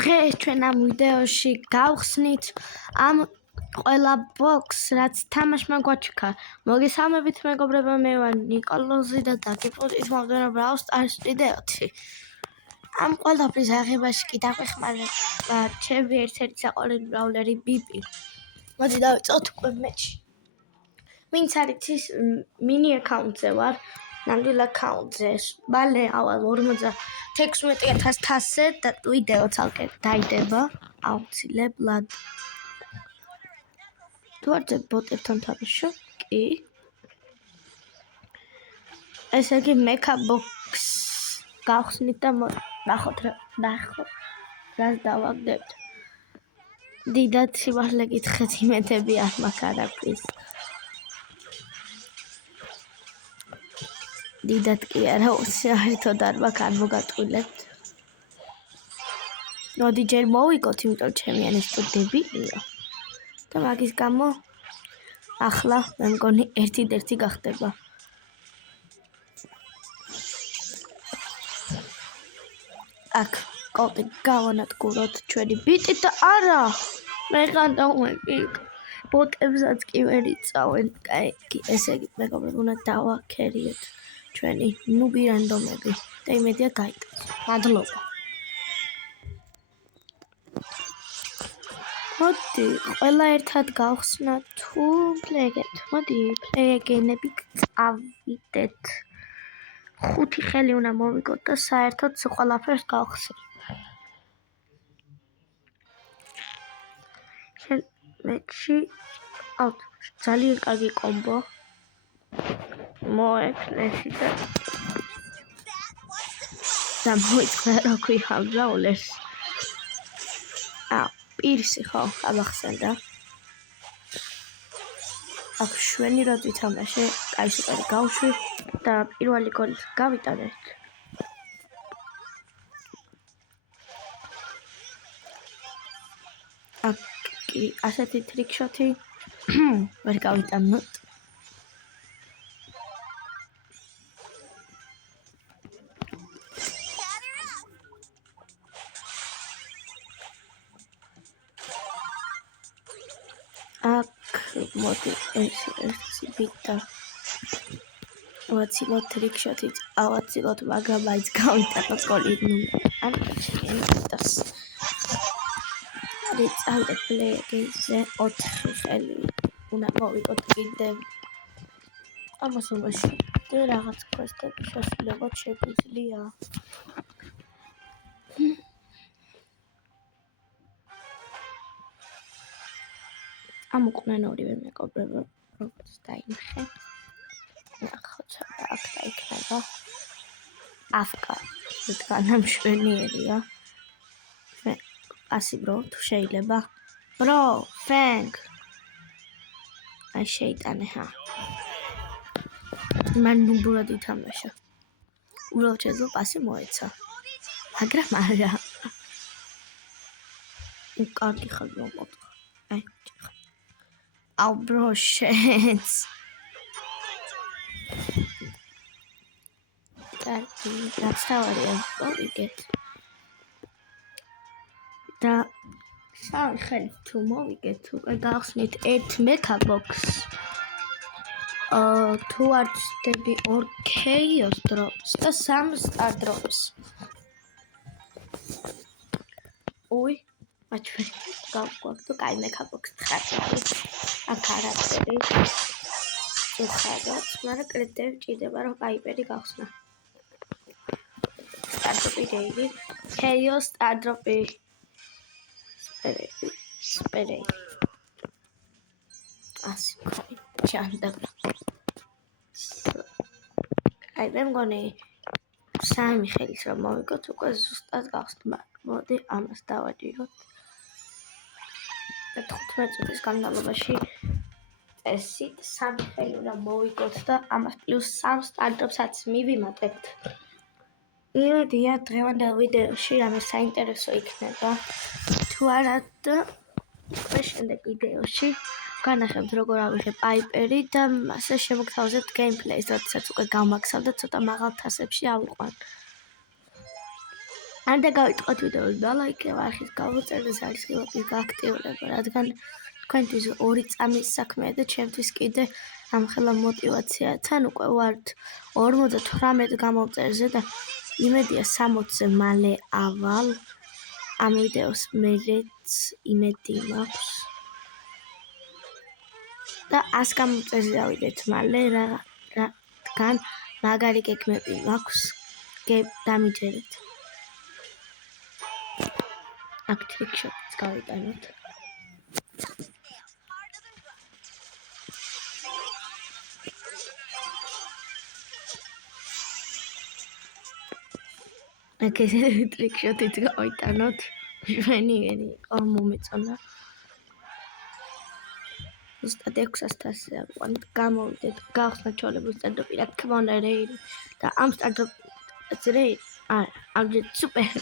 დღეს ჩვენ ამ ვიდეოში გავხსნით ამ ყველა ბოქს, რაც თამაშმა გვაჩქა. მოგესალმებით მეგობრებო, მე ვარ ნიკოლოზი და დაგიბრუნდით მომდევნო Brawl Stars ვიდეოთი. ამ ყველაფრის აღებაში კი დაგვეხმარა ჩემი ერთ-ერთი საყვარელი ბრაულერი ბიპი. მოდი დავიწყოთ უკვე მეჩი. ვინც არ იცის, მინი აკაუნტზე ვარ, ნამდვილ აკაუნტზე. მალე ავალ 56,000-ზე და ვიდეო ცალკე დაიდება აუცილებლად. თუ არ ძებ ბოტებთან თამაშო, კი. ესე იგი მექა ბოქს გავხსნით და ნახოთ რას დავაგდებთ. დიდად სიმართლე გითხრით, იმედები არ მაქვს არაფრის. დიდად კი არა, საერთოდ არ მაქვს, არ მოგატყვილებთ. მოდი ჯერ მოვიგოთ, იმიტომ ჩემი ანისტო დებილია. და მაგის გამო ახლა მე მგონი ერთი გახდება. აქ კოლტი გავანადგუროთ ჩვენი ბიტი და არა! მე გადავმეპი ბოტებსაც კი ვერ იწავენ. კი, ესე იგი მეგობრებო, უნდა დავაქერიოთ ჩვენი ნუბი რანდომები და იმედია გაიგებს. მადლობა. მოდი, ყველა ერთად გავხსნათ თუ ფლეგეთ. მოდი, ფლეგენები წავიდეთ. 5 ხელი უნდა მოვიგოთ და საერთოდ ყველაფერს გავხსნით. მეჩი ძალიან კარგი კომბო მოექნესი და მოიწყდა რა ქვია ბრაულერს. პირსი ხო, ამახსენდა. აქ შვენი როდ ვითამაშე, კაი სუპერი გავშვი და პირველი გოლი გავიტანეთ. აქ კი ასეთი ტრიკშოტი ვერ გავიტანოთ. მოდი ეს ბიტა ვაცილოთ ტრიკშოტით, ავაცილოთ, მაგრამ მაინც გავიტანოთ გოლი. ან ჩემს წავიდე ფლეგზე 4 ხელი უნდა მოვიგოთ კიდევ. ამასობაში და რაღაც კვესტები შესრულებად შეგვიძლია. ამოყვნენ ორივე მეგობრებო, როგორც დაინახე. ნახოთ რა აქ დაიქნება. აფკა განამშვენიერია. ასი ბრო, თუ შეიძლება. ბრო, ფრენკ. აი შეიტანე ხა. მან ნუბურად ითამაშა. უბრალოდ შეძლო პასი მოეცა. მაგრამ არა. კარგი ხარ მომოწყო. აი აუ ბრო შენს. კარგი, რაც თავარია, მოვიგეთ. და სამი ხელი თუ მოვიგეთ, უკვე გავხსნით ერთ მექა ბოქს. თუ არ ვწდები 2 ქეიოს დროპს და 3 სტარ დროპს. უი, მაჩვენი გავგვაგდო, კაი მექა ბოქს ხარ. აქ არაფერი. უხარად, მაგრამ კრედიტები ჭირდება, რომ პაიპერი გავხსნა. სტარტოპი რეიდი, ქეიოს სტარდროპი. სპერეი. ასე ვქარი, ჩანდაბა. აი მე მგონი 3 ხელის რომ მოვიგოთ, უკვე ზუსტად გავხსნა. მოდი ამას დავაჭიროთ. და 15 წუთის განმავლობაში წესით 3 ხელი უნდა მოვიგოთ და ამას პლუს 3 სტარდროპსაც მივიმატებთ. იმედია დღევანდელ ვიდეოში რამე საინტერესო იქნება. თუ არა და უკვე შემდეგ ვიდეოში განახებთ როგორ ავიღე პაიპერი და მასე შემოგთავაზებთ გეიმპლეის, როდესაც უკვე გავმაქსავ და ცოტა მაღალ თასებში ავიყვან. არ და გავიტყოთ ვიდეოს და ლაიქი არხის გავუწერთ ეს არის გილობის გააქტიურება, რადგან თქვენთვის 2 წამის საქმეა და ჩემთვის კიდე ამხელა მოტივაცია. თან უკვე ვართ 58 გამოვწერზე და იმედია 60-ზე მალე ავალ. ამ ვიდეოს მერეც იმედი მაქვს. და 100 გამოვწერზე ავიდეთ მალე, რადგან მაგარი გეგმები მაქვს. დამიჯერეთ. აქ ტრიკშოტიც გავიტანოთ. აქ ეს ტრიკშოტიც გავიტანოთ. შვენიერი იყო მომეწონა. ზუსტად 600-ზე აყვანეთ, გამოვიდეთ, გავხსნათ ჩოლებოს სტარტოპი, რა თქმა უნდა რეილი და ამ სტარტოპს რეილი, ამჯერ სუპერ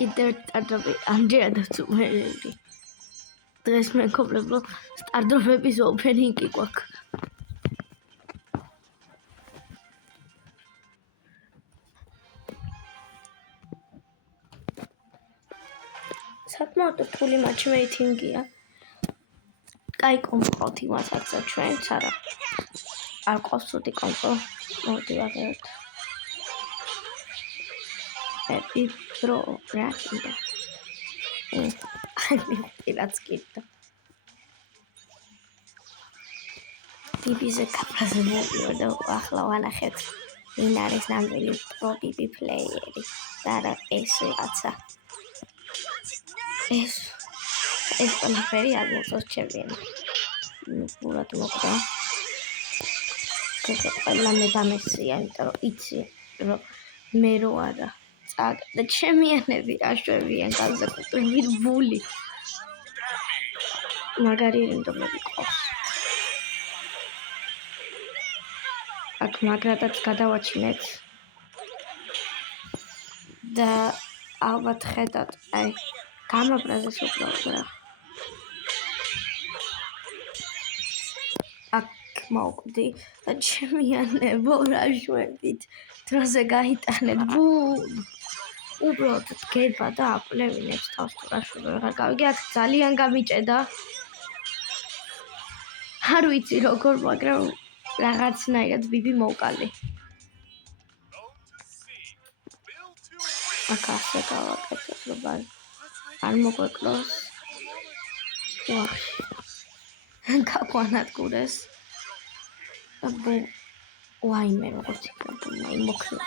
კიდევ სტარტოპი, ამჯერადაც სუპერ რეილი. დღეს მეგობრებო, სტარტოპების ოპენინგი გვაქვს. საკმაოდ რთული matchmaking-ია. კაი კომპო ყავთ იმასაც ჩვენც არა. არ ყავს ცუდი კომპო. მოდი ვაღებთ. ბრო რა კიდე. pilats კიდე. ბიბიზე კაფაზე მოვიდა და ახლა ვანახეთ. ვინ არის ნამდვილი პრო ბიბი პლეიერი და რა ეს ვიღაცა. ეს ყველაფერი არ მოწონს ჩემს. მურად მოხდა. ყველა მე დამესია, იმიტომ რომ იცი რომ მე რო არა. და ჩემიანები აშვებიან განსაკუთრებით ბული. მაგარი რენდომები ყავს. აქ მაგრადაც გადავაჩინეთ. და ალბათ ხედავთ, აი გამაბრაზეს უბრალოდ რა. აქ მოვკვდი და ჩემიანებო რა შვებით. დროზე გაიტანეთ უბრალოდ გება და აპლევინებს თავს თუ რა შვება ვეღარ გავიგე. აქ ძალიან გამიჭედა. არ ვიცი როგორ, მაგრამ რაღაცნაირად ბიბი მოვკალი. აქ ასე გავაკეთებ, რომ არ მოგვეკლოს. გაგვანადგურეს. ვაიმე როგორც იქნება, მოხდა.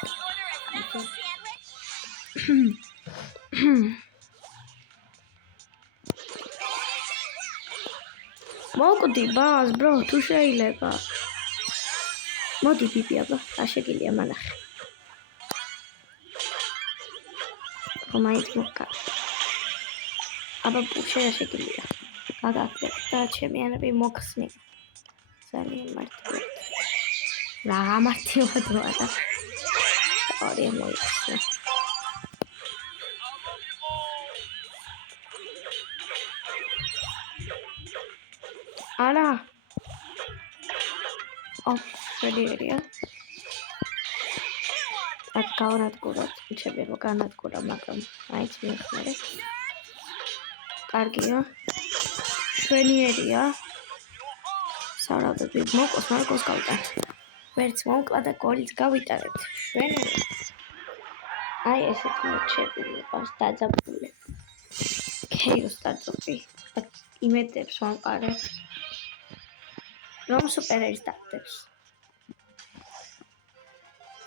მოვკვდი ბას, ბრო, თუ შეიძლება. მოდი ბიბი აბა, რა შეგიძლია მანახე. მაინც მოხდა. აბა პუშე რა შეგიძლია. გადავდეთ და ჩემიანები მოხსნი. ძალიან მარტივად. რა მარტივად ვარა. ორი მოიხსნა. არა. შედიერია. აქ გავანადგუროთ, შეიძლება რომ განადგურა, მაგრამ აიც მიხმარე. კარგია. შვენიერია. სარავდები მოყოს, მარკოს გავიტანეთ. ვერც მოვკლა და გოლიც გავიტანეთ. შვენიერია. აი ესეთ მოჩები მიყავს დაძაბული. ქეიოს სტარტოპი. იმედებს ვამყარებ. რომ სუპერერის დაგდებს.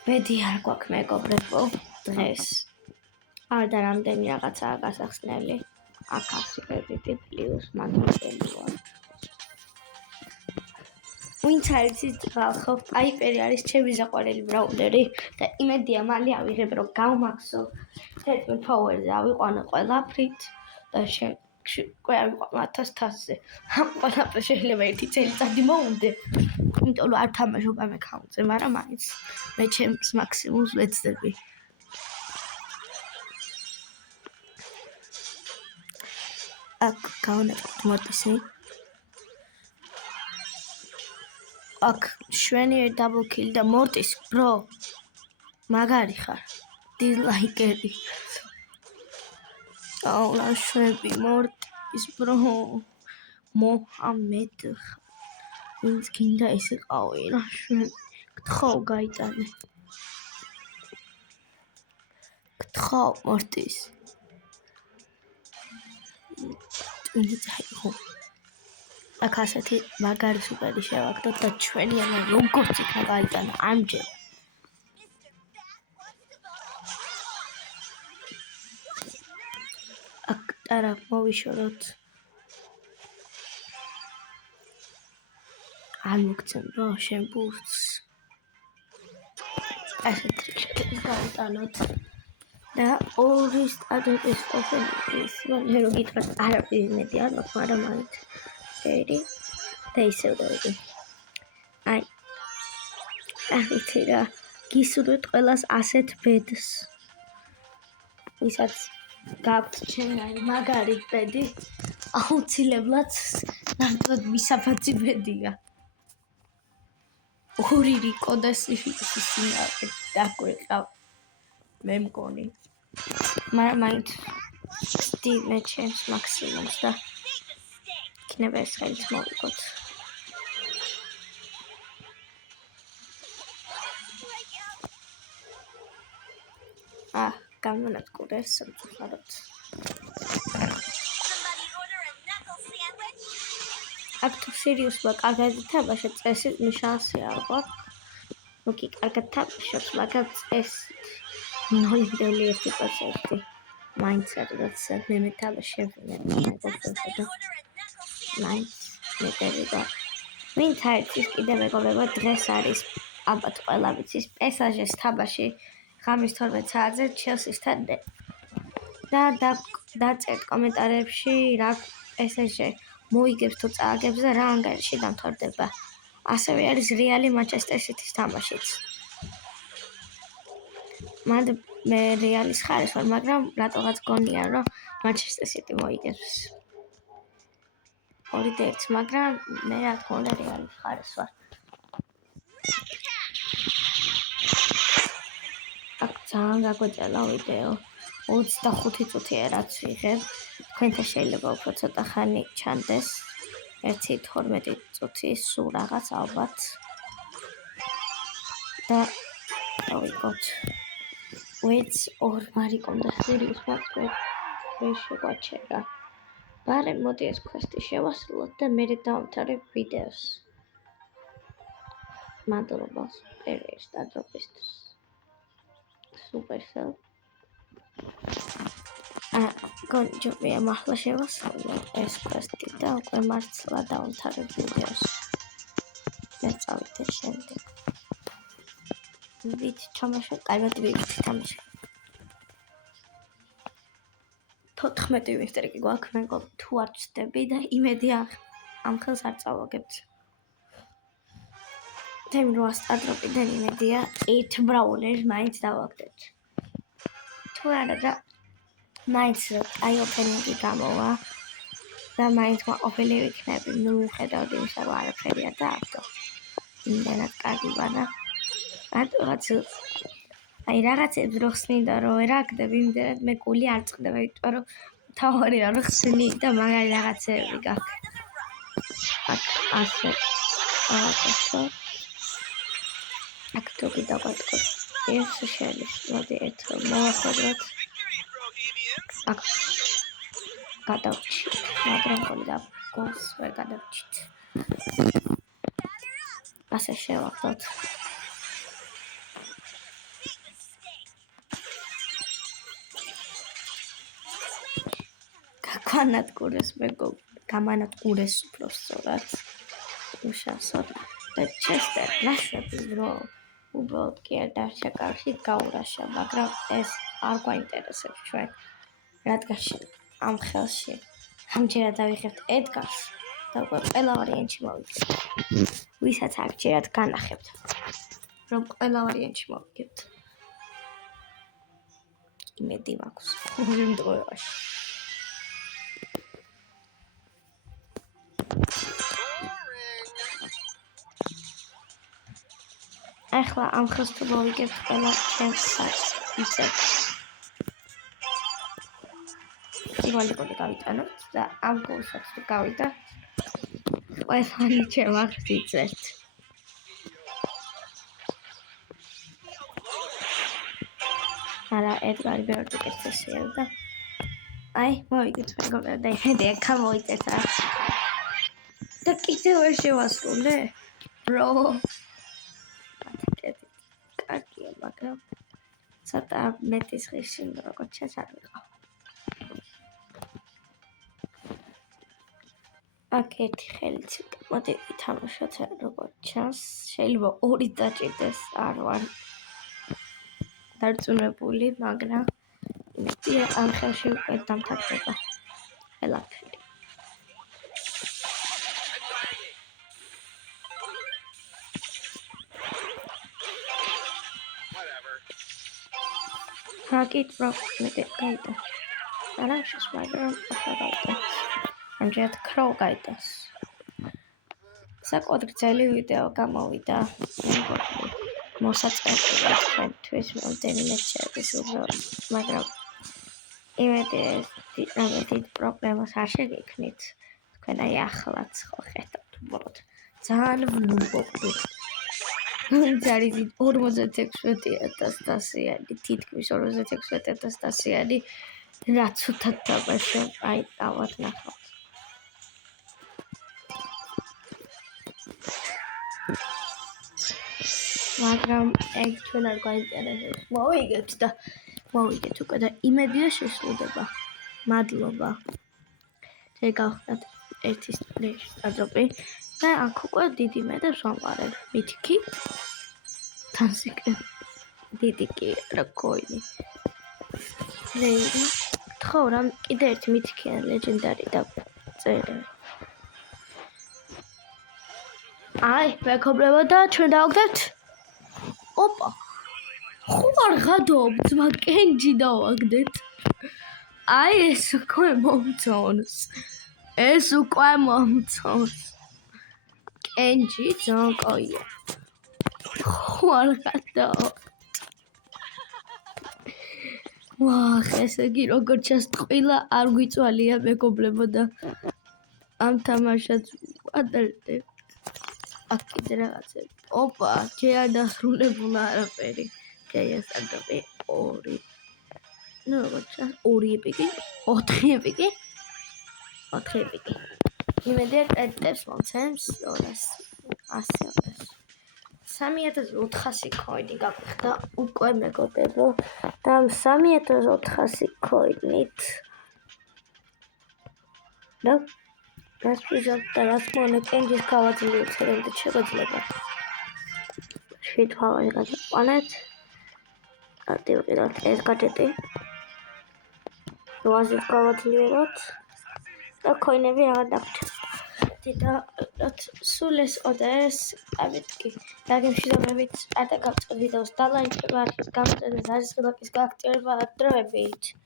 მედი არ გვაქვს მეგობრებო დღეს. არ და რამდენი რაღაცაა გასახსნელი. აქ 100 კრედიტი პლუს მანძილი ვარ. ვინც არის ის ხალხო, პაიპერი არის ჩემი საყვარელი ბრაუნერი და იმედია მალე ავიღებ რომ გავმაქსო 11 ფაუერზე ავიყვანო ყველაფრით და უკვე ავიყვანო 1000-ზე. ამ ყველაფერს შეიძლება 1 წელიწადი მოუნდე. იმიტომ რომ არ თამაშობ ამ აკაუნტზე, მაგრამ მაინც მე ჩემს მაქსიმუმს ვეცდები. აქ გავანაკლოთ მოდისი. აქ შვენიერი დაბლ კილი და მორტის ბრო. მაგარი ხარ. დიზლაიკერი. აულაშვები მორტის ბრო. მოჰამედ ხარ. ვინც გინდა ეს იყავი რაშვები. გთხოვ გაიტანე. გთხოვ მორტის. ტვინი წაიღო. აქ ასეთი მაგარი სუპერი შევაგდოთ და ჩვენიანა როგორც იქნა გაიტანა ამჯერ. აქ ტარა მოვიშოროთ. არ მოგცემ ბრო შენ ბურთს. ასეთ რიგებს გაიტანოთ. და ორი სტადიის ოფენდის მე რო გითხრათ არაფერი მეტი არ მაქვს მაგრამ მაინც ერი და ისევ დავიდი აი ახლა გისურვებთ ყველას ასეთ ბედს ვისაც გაქვთ ჩემნაირი მაგარი ბედი აუცილებლად ნამდვილად მისაფაცი ბედია ორი რიკო და სინაპე დაგვეყავ მე მგონი მაგრამ მაინც ვსტიმე ჩემს მაქსიმუმს და იქნება ეს ხელით მოვიგოთ გამონადგურეს სამწუხაროდ აქ თუ სერიუსმა კარგად თამაშობ წესი შანსი არ გვაქვს ну კი კარგად თამაშობს მაგრამ წესით 0.1% მაინც რადგან მე მეთამაშებ მაინც მეტერია ვინც არის კიდევ მეგობრებო დღეს არის ალბათ ყველა ვიცის პესაჟეს თამაში ღამის 12 საათზე ჩელსისთან და დაწერთ კომენტარებში რა პესაჟე მოიგებს თუ წააგებს და რა ანგარიში დამთავრდება ასევე არის რეალი მანჩესტერ სიტის თამაშიც მანდ მე რეალის ხარეს ვარ მაგრამ რატოღაც გონია რომ მანჩესტერ სიტი მოიგებს 2-1 მაგრამ მე რა თქმა უნდა რეალის ხარეს ვარ აქ ძალიან გაგვეწელა ვიდეო 25 წუთია რაც ვიღებ თქვენთან შეიძლება უფრო ცოტა ხანი ჩანდეს 1-12 წუთი სულ რაღაც ალბათ და დავიკოთ ვეც ორ მარიკონდა სერიუს მაქსვე შეგვაჩერა ბარემ მოდი ეს კვესტი შევასრულოთ და მერე დავამთავრებ ვიდეოს მადლობა პერიეს დადროპისთვის Supercell. გონჯობია მართლა შევასრულო ეს კვესტი და უკვე მართლა დავამთავრებ ვიდეოს. მე წავიდე შემდეგ. ვით ჩამაშე, კარგად ვით თამაში. 14 ვინტერი გვაქვს მეგობ თუ არ ვწდები და იმედი ამ ხელს არ წავაგებთ. თემ რო ასტადროპიდან იმედია 8 ბრაულერს მაინც დავაგდეთ. თუ არა და მაინც აი ოფენინგი გამოვა და მაინც ოფელი ვიქნები ნუ მიხედავთ იმისა რომ არაფერია და აბდო. იმდანაც კარგი ვარ აი რაღაცებს რო ხსნიდა რომ ვერ აგდები იმდანაც მე გული არ წყდება იმიტომ რომ თავარია რომ ხსნი და მაგარი რაღაცები გაქვს. ასე აქ თუ გიდაგვატყოთ ეს შეიძლება მოდი ერთო მოახვედროთ აქ გადავჭით მაგრამ ყოლდა გოლს ვერ გადავჭით ასე შევახდოთ განადგურეს მეგობ გამანადგურეს უფრო სწორად უშავსოდ და ჩესტერ ნაშვები რო უბრალოდ კი არ დარჩა კავშირი გაურაშა მაგრამ ეს არ გვაინტერესებს ჩვენ რადგან ამ ხელში ამჯერად დავიღებთ ედგარს და უკვე ყველა ვარიანტში მოვიგებთ ვისაც აქჯერად განახებთ რომ ყველა ვარიანტში მოვიგებთ იმედი მაქვს ყოველ დროში ახლა ამ ხელს თუ მოვიგებთ ყველა ჩემს საწ იცით. იგივე გავიტანოთ და ამ გულსაც თუ გავიდა ყველანი ჩემ აღს იცით. არა ედგარი ბევრი კეთესია და აი მოვიგეთ მეგობრებო და იმედი აქ მოიწესა. და კიდევ ვერ შევასრულე? ბრო კარგია, მაგრამ ცოტა მეტის ღირში როგორც ჩანს არ ვიყავ. აქ ერთი ხელით მოდი ვითამაშოთ როგორც ჩანს. შეიძლება ორი დაჭირდეს, არ ვარ დარწმუნებული, მაგრამ იმედია ამ ხელში უკვე დამთავრდება ყველაფერი. Hakit bro, mit der Gaita. Არა შეს მაგრამ ახლა გავიტანე. ამჯერად ქრო გაიტას. საკუთარ გრძელი ვიდეო გამოვიდა. მოსაწყენია თქვენთვის მომდენიმე შეების უბრალოდ, მაგრამ იმედი დიდი პრობლემას არ შეგექმნით. თქვენ აი ახლაც ხო ხედავთ უბრალოდ ძალიან ვნუბობდი. არის 56,100-იანი, თითქმის 56,100-იანი, რაც უთად დაბაშა, აი დავად ნახავთ. მაგრამ ეგ თქვენ არ გაინტერესებს. მოვიგეთ და მოვიგეთ უკვე და იმედია შესრულდება. მადლობა. შეგავხდათ ერთი სტადიოპი და აქ უკვე დიდი მედებს ვამყარებ. მითიკი თანსიკე დიდი კი რა კოინი. ლეირი ხო რამ კიდე ერთი მითიკი ლეგენდარი და წერე. აი მეგობრებო და ჩვენ დავაგდეთ. ოპა ხო არ გადაობთ კენჯი დავაგდეთ. აი ეს უკვე მომწონს. ეს უკვე მომწონს. კენჯი ძალიან კოია. ხო არ გადაობთ. ვახ ესე იგი როგორ ჩანს ტყილა არ გვიწვალია მეგობრებო და ამ თამაშად ვადარდებ. აქ კიდე რაღაცები. ოპა, ჯერ არ დასრულებულა არაფერი. ეს ადრე 2. ნუ როგორც 2 ეპიკი, 4 ეპიკი. 4 ეპიკი. იმედია კრედიტებს მომცემს 200. 3400 კოინი გაგვიხდა უკვე მეგობრებო და 3400 კოინით და რაც ვიზავთ და რაც მონა კენჯის გავაძლიერეთ რამდენად შეგვეძლება. შეთვალე გადაყვანეთ. აქტივირებთ ეს გაჯეტი. რვაზით გავაძლიეროთ და კოინები აღარ დაგვჭირდა. და სულ ეს ყოდა ეს ამეთქი. დაგემშვიდობებით, არ დაგავწყდეთ ვიდეოს და ლაიქება, არხის გამოწერას, არის ხილაკის გააქტიურება დროებით.